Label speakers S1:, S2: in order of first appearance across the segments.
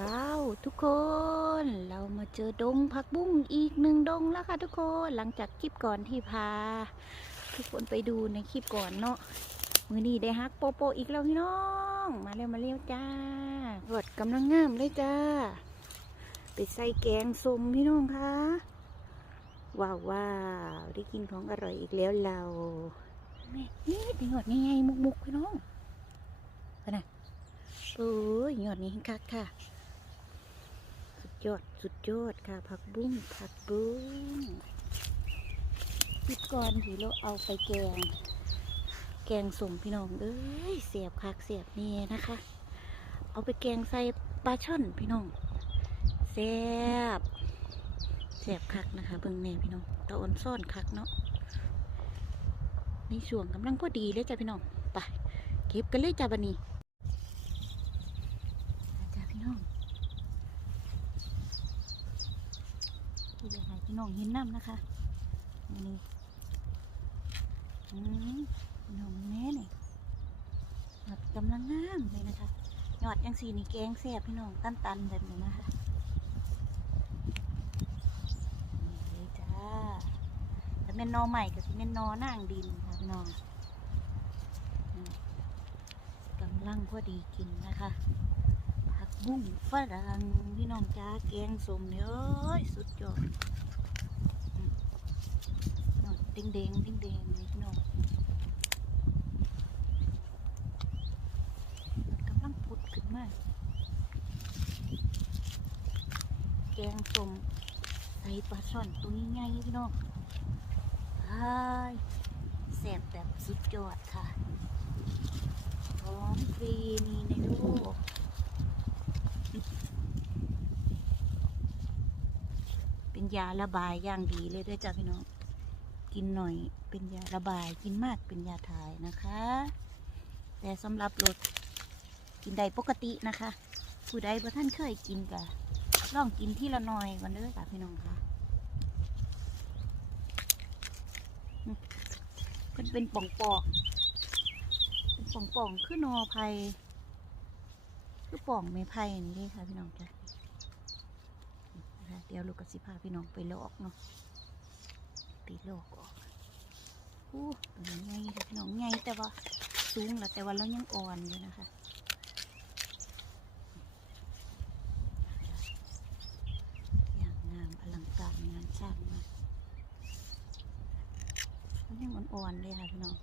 S1: ว้าว ทุกคนเรามาเจอดงผักบุ้งอีกหนึ่งดงแล้วค่ะทุกคนหลังจากคลิปก่อนที่พา ทุกคนไปดูในคลิปก่อนเนาะมือนี้ได้ฮักโปโปอีกแล้วพี่น้อง มาเร็วมาเร็วจ้ารดกำลังงามเลยจ้าไปใส่แกงสมพี่น้องคะว้าวว้าวได้กินของอร่อยอีกแล้วเรานี่นี่เป็นหยอดง่ายๆมุกๆพี่น้องไปนะโอ้ยหยอดนี้คักค่ะ ยอดสุดยอดค่ะ ผักบุ้งผักบุ้งคิก่อนที่เราเอาไปแกง แกงส่งพี่น้องเอ้ยเสียบคักเสียบนี่นะคะ เอาไปแกงใส่ปลาช่อนพี่น้องเสียบเสียบคักนะคะเบิ่งแน่พี่น้องตะออนซ่อนคักเนาะในช่วงกำลังพอดีเลยจ้ะพี่น้องไปเก็บกันเลยจ้ะบันนี้จ้ะพี่น้อง ที่จะให้พี่ น้องเห็นน้ำนะคะอันนี่อืมพี่น้องแม่นี่ยอดกำลังงามเลยนะคะยอดยังสีนี่แกงแซ่บพี่น้องตันๆแบบนี้นะคะนี่จ้าแต่เป็นนอใหม่กับเป็นนอนางดินค่ะพี่น้องกำลังพอดีกินนะคะผักบุ้งฝรั่งพี่น้องจ้าแกงสมเนี่ยเอ้ยสุดยอด เด้งเด้งเด้งเด้งนี่พี่น้องมันกำลังพุดขึ้นมาแกงส้มใส่ปลาช่อนตัวนี้ไงพี่น้องไอ้ายแซ่บแบบสุดยอดค่ะของฟรีมีในโลกเป็นยาระบายอย่างดีเลยด้วยจ้ะพี่น้อง กินหน่อยเป็นยาระบายกินมากเป็นยาถ่ายนะคะ แต่สำหรับรสกินได้ปกตินะคะผู้ใดบ่ท่านเคยกินก็ลองกินที่ละหน่อยก่อนเด้อจ้ะพี่น้องค่ะมเป็นเป็นป่องปอกๆเป็นป่องป่องคือหนอไผ่คือป่องไม้ไผ่นี่เด้ค่ะพี่น้องจ้ะเดี๋ยวลูกกับสิพาพี่น้องไปลอกเนาะ ตีลกออกอู้ตัวนี้ไงค่ะพี่น้องไงแต่ว่าสูงแล้วแต่ว่าเรายังอ่อนอยู่นะคะอย่างงามอลังการงานสร้างมากมันยังอ่อนๆเลยค่ะพี่น้อง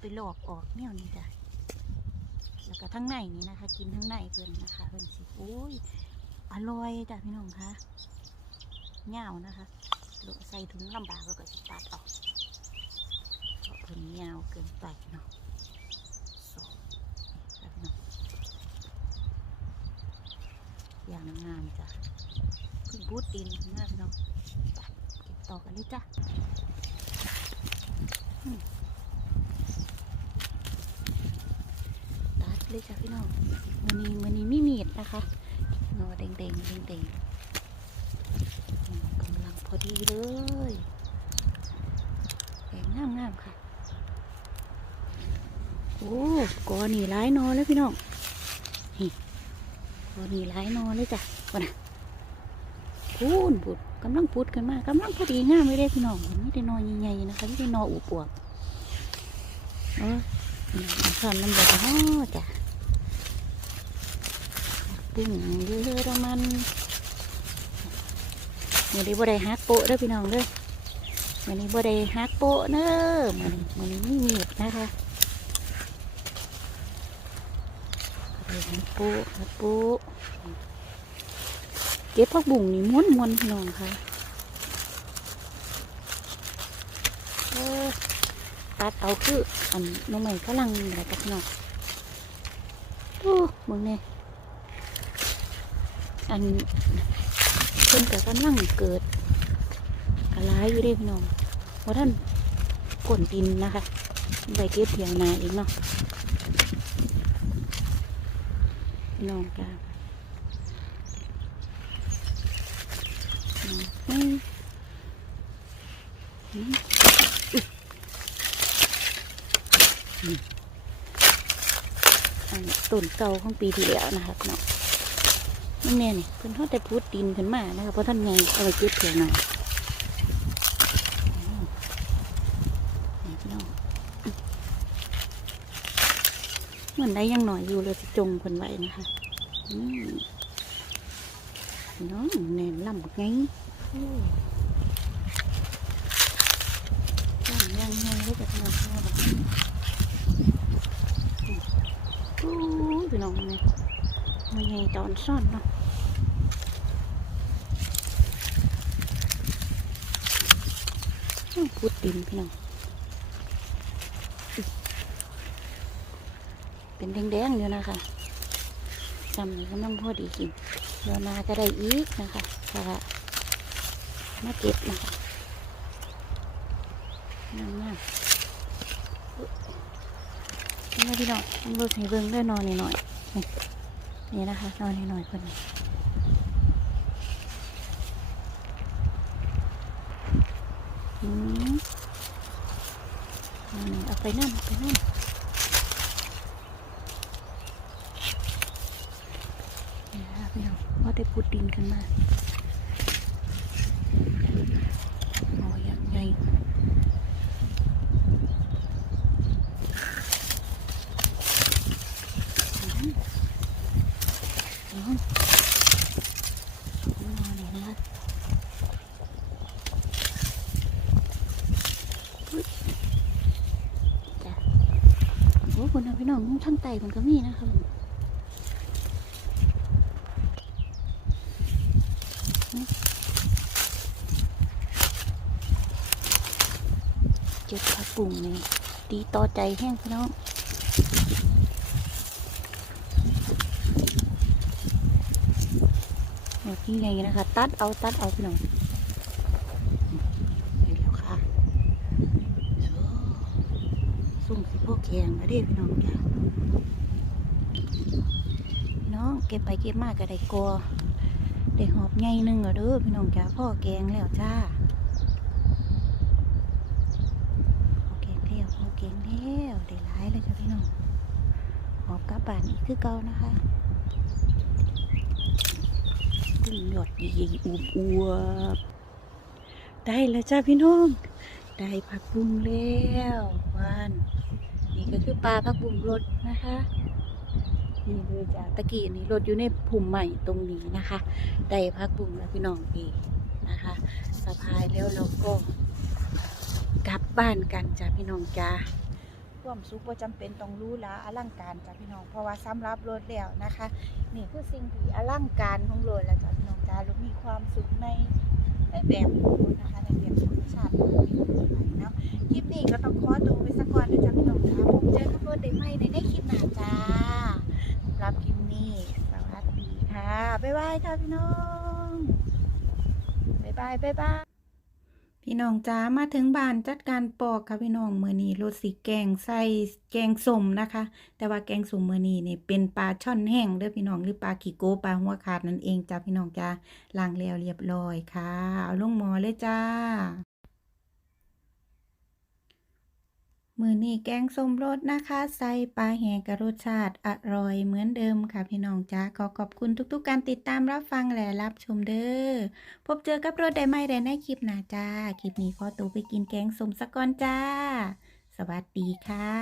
S1: ไปลอกออกแนวนี้จ้ะแล้วก็ทั้งในนี้นะคะ กินทั้งในเพิ่อนนะคะเพิ่อนสิโอ้ยอร่อยจ้ะพี่น้องคะเงาวนะคะ โลใส่ถุงลำบากแล้วก็สิตัดออกเพราะเพิ่นเงาวเกินไปเนาะสองจ้ะพี่น้องอย่างงามจ้ะเพิ่งพูดดินมากพี่น้องไปเก็บต่อกันเลยจ้ะตัดเลยจ้ะพี่น้องมือนี้มือนี้ไม่มีดนะคะนอเด้งเด้งเด้งเด้งอืมกำลังพ อดีเลยแกงงามงามๆค่ะ โอ้กอนี่ร้ายนอนแล้วพี่น้อง นี่กอนี่ร้ายนอนเลยจ้ะก่อนนะพูนพุดกำลังพุดกันมากกำลังพอดีงามไม่ได้พี่น้องนไม่ได้นอนใหญ่ๆนะคะไม่ได้นอนอุบวบเออนี่อันซ้อนน้ำเดือดอ๋อจ้ะตึงเยอะๆมัน มือนี้บ่ได้ฮักโปะเด้อพี่น้องเด้อมือนี้บ่ได้ฮักโปะเด้อมือนี้มือนี้ไม่มีนะคะฮักโปะฮักโปะเก็บผักบุ้งนี่ม้วนม้วนๆพี่น้องค่ะเออตัดเอาคืออันน้องใหม่กำลังอะไรกับพี่น้องโอ้มึงเนี่ยอัน เพิ่นก็กำลังเกิดกระไรอยู่เด้พี่น้องว่าท่านกนดินนะคะไปเก็บเพียงนาอีกเนาะน้องจ้าอืมอืมอืมอุ๊ยอืมอันต้นเก่าของปีที่แล้วนะคะพี่น้อง นี่แน่นี่เพิ่นทอดแต่พูดดินขึ้นมานะคะเพราะท่านไงเอาไปเก็บเถียงหน่อยอืมนี่พี่น้องเหมือนได้ยังหน่อยอยู่เลยสิจงคนไว้นะคะน้องแน่นลำไงโอ้ยลำยังไงเลยกับพี่น้อแบบนี้โอ้ยพี่น้องเนี่ยมันไงตอนซ่อนเนาะอื้อ พุดดินพี่น้อง เป็นแดงๆอยู่นะคะจำนี้ก็น้ำพอดีกินเดี๋ยวนาก็ได้อีกนะคะค่ะมาเก็บนะคะน้ำมากนี่พี่น้องมันรู้สึกเบิ่งได้นอนนิดหน่อย นี่นะคะ นอนหน่อยๆคนนี้อืม เอานี่เอาไปนั่นเอาไปนั่นนี่นะคะพี่น้องว่าได้พูดดินกันมาโอ้ยยังไงอืม น้องนอนเลยนะอุ๊ยจ้ะโอ้คุณนะ พี่น้องทั้งไตมันก็มีนะครับผมเจ็บผักปุ่งนี่ตีต่อใจแห้งพี่น้องแบบนี้ไงนะคะ ตัดเอาตัดเอาพี่น้องเห็นแล้วค่ะ โอ้สุ่มสิพวกแขงนะเด้พี่น้องจ้ะน้องเก็บไปเก็บมากก็ได้กลัวได้หอบใหญ่หนึงเหรอเด้อพี่น้องจ้าพ่อแกงแล้วจ้าพ่อแกงแล้วพ่อแกงแล้วได้หลายเลยจ้ะพี่น้องหอบกลับบ้านอีกคือเก่านะคะกุ้งหยอดใหญ่ๆอวบอวบๆได้แล้วจ้าพี่น้องได้ผักบุ้งแล้ววาน นี่ก็คือปลาผักบุ้งรสนะคะนี่เลยจ้าตะกี้นี่รถอยู่ในภูมิใหม่ตรงนี้นะคะได้ผักบุ้งแล้วพี่น้องดีนะคะสะพายแล้วเราก็กลับบ้านกันจ้าพี่น้องจ้าความสุขว่าจำเป็นต้องรู้ละอลังการจ้ะพี่น้องเพราะว่าสำรับรถแล้วนะคะ นี่คือสิ่งที่อลังการของรถแล้วจ้ะพี่น้องจ้ารถมีความสุขใน ในแบบนะคะในแบบธรรมชาติของมันเป็นแบบไหนเนาะคลิปนี้ก็ต้องขอตัวไปสักก่อนนะจ๊ะพี่น้องจ้าผมเจอกับรถได้ไหมในในคลิปหน้าจ้าสำหรับคลิปนี้สวัสดีค่ะบ๊ายบายค่ะพี่น้องบ๊ายบายบ๊ายบาย พี่น้องจ้ามาถึงบ้านจัดการปอกค่ะพี่น้องมื้อนี้รสสีแกงใส่แกงส้มนะคะ แต่ว่าแกงส้มมื้อนี้นี่ยเป็นปลาช่อนแห้งเด้อพี่น้องหรือปลาขี้โกปลาหัวขาดนั่นเองจ้าพี่น้องจ้าล้างแล้วเรียบร้อยค่ะเอาลงหม้อเลยจ้า มือนี่แกงส้มรสนะคะ ใส่ปลาแหงกระรสชาติอร่อยเหมือนเดิมค่ะพี่น้องจ้าขอขอบคุณทุกๆ การติดตามรับฟังและรับชมเด้อพบเจอกับรสได้ไม่ได้ในคลิปหน้าจ้า คลิปนี้ขอตัวไปกินแกงส้มสะก่อนจ้า สวัสดีค่ะ